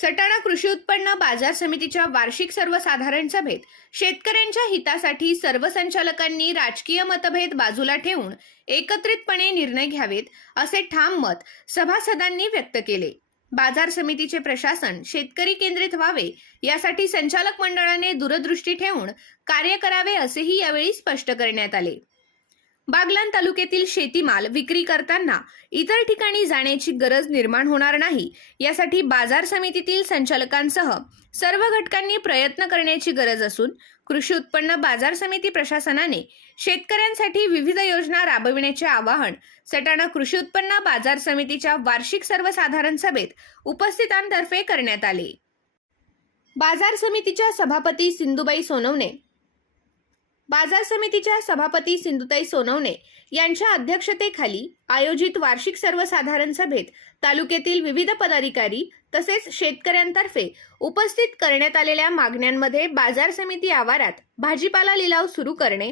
सटाणा कृषी उत्पन्न बाजार समितीच्या वार्षिक सर्वसाधारण सभेत शेतकऱ्यांच्या हितासाठी सर्व संचालकांनी राजकीय मतभेद बाजूला ठेवून एकत्रितपणे निर्णय घ्यावेत असे ठाम मत सभासदांनी व्यक्त केले. बाजार समितीचे प्रशासन शेतकरी केंद्रित व्हावे यासाठी संचालक मंडळाने दूरदृष्टी ठेवून कार्य करावे असेही यावेळी स्पष्ट करण्यात आले. बागलान तालुक्यातील शेतीमाल विक्री करताना इतर ठिकाणी जाण्याची गरज निर्माण होणार नाही. यासाठी बाजार समितीतील संचालकांसह सर्व घटकांनी प्रयत्न करण्याची गरज असून कृषी उत्पन्न बाजार समिती प्रशासनाने शेतकऱ्यांसाठी विविध योजना राबविण्याचे आवाहन सटाणा कृषी उत्पन्न बाजार समितीच्या वार्षिक सर्वसाधारण सभेत उपस्थितांतर्फे करण्यात आले. बाजार समितीच्या सभापती सिंधुबाई सोनवणे बाजार समितीच्या सभापती सिंधुताई सोनवणे यांच्या अध्यक्षतेखाली आयोजित वार्षिक सर्वसाधारण सभेत तालुक्यातील विविध पदाधिकारी तसेच शेतकऱ्यांतर्फे उपस्थित करण्यात आलेल्या मागण्यांमध्ये बाजार समिती आवारात भाजीपाला लिलाव सुरू करणे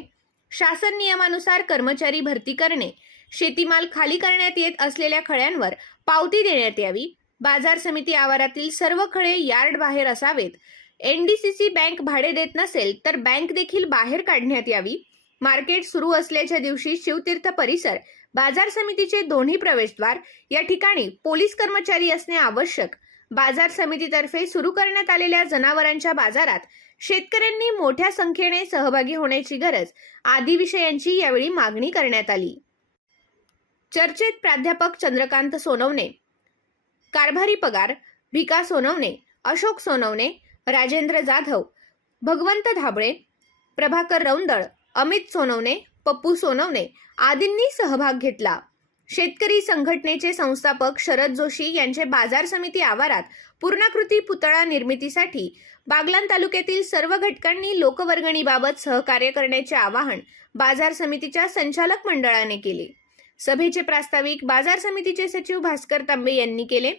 शासन नियमानुसार कर्मचारी भरती करणे शेतीमाल खाली करण्यात येत असलेल्या खळ्यांवर पावती देण्यात यावी बाजार समिती आवारातील सर्व खळे यार्ड बाहेर असावेत एनडीसीसी बँक भाडे देत नसेल तर बँक देखील बाहेर काढण्यात यावी. मार्केट सुरू असल्याच्या दिवशी शिवतीर्थ परिसर बाजार समितीचे दोन्ही प्रवेशद्वार या ठिकाणी पोलीस कर्मचारी असणे आवश्यक. बाजार समितीतर्फे सुरू करण्यात आलेल्या जनावरांच्या बाजारात शेतकऱ्यांनी मोठ्या संख्येने सहभागी होण्याची गरज आदी विषयांची यावेळी मागणी करण्यात आली. चर्चेत प्राध्यापक चंद्रकांत सोनवणे. कारभारी पगार भिका सोनवणे अशोक सोनवणे राजेंद्र जाधव भगवंत धाबळे प्रभाकर रौंदळ अमित सोनवणे पप्पू सोनवणे आदींनी सहभाग घेतला. शेतकरी संघटनेचे संस्थापक शरद जोशी यांचे बाजार समिती आवारात पूर्णाकृती पुतळा निर्मितीसाठी बागलान तालुक्यातील सर्व घटकांनी लोकवर्गणीबाबत सहकार्य करण्याचे आवाहन बाजार समितीच्या संचालक मंडळाने केले. सभेचे प्रास्ताविक बाजार समितीचे सचिव भास्कर तांबे यांनी केले.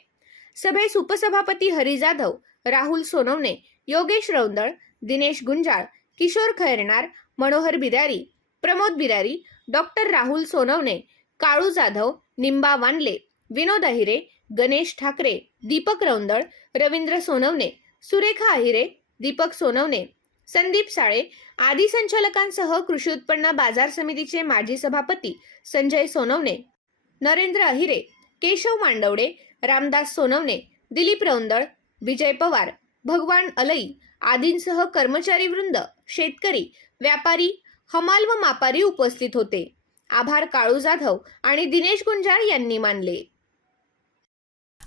सभेस उपसभापती हरी जाधव राहुल सोनवणे योगेश रौंदळ दिनेश गुंजाळ किशोर खैरनार मनोहर बिदारी प्रमोद बिदारी डॉक्टर राहुल सोनवणे काळू जाधव निंबा वानले विनोद अहिरे गणेश ठाकरे दीपक रौंदळ रवींद्र सोनवणे सुरेखा अहिरे दीपक सोनवणे संदीप साळे आदी संचालकांसह कृषी उत्पन्न बाजार समितीचे माजी सभापती संजय सोनवणे नरेंद्र अहिरे केशव मांडवडे रामदास सोनवणे दिलीप रौंदळ विजय पवार भगवान अलई आदींसह कर्मचारी वृंद शेतकरी व्यापारी हमाल व मापारी उपस्थित होते. आभार काळू जाधव आणि दिनेश गुंजाळ यांनी मानले.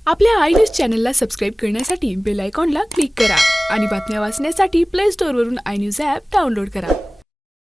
आपल्या आय न्यूज चॅनलला सबस्क्राईब करण्यासाठी बेल आयकॉनला क्लिक करा आणि बातम्या वाचण्यासाठी प्ले स्टोअरवरून आय न्यूज ॲप डाउनलोड करा.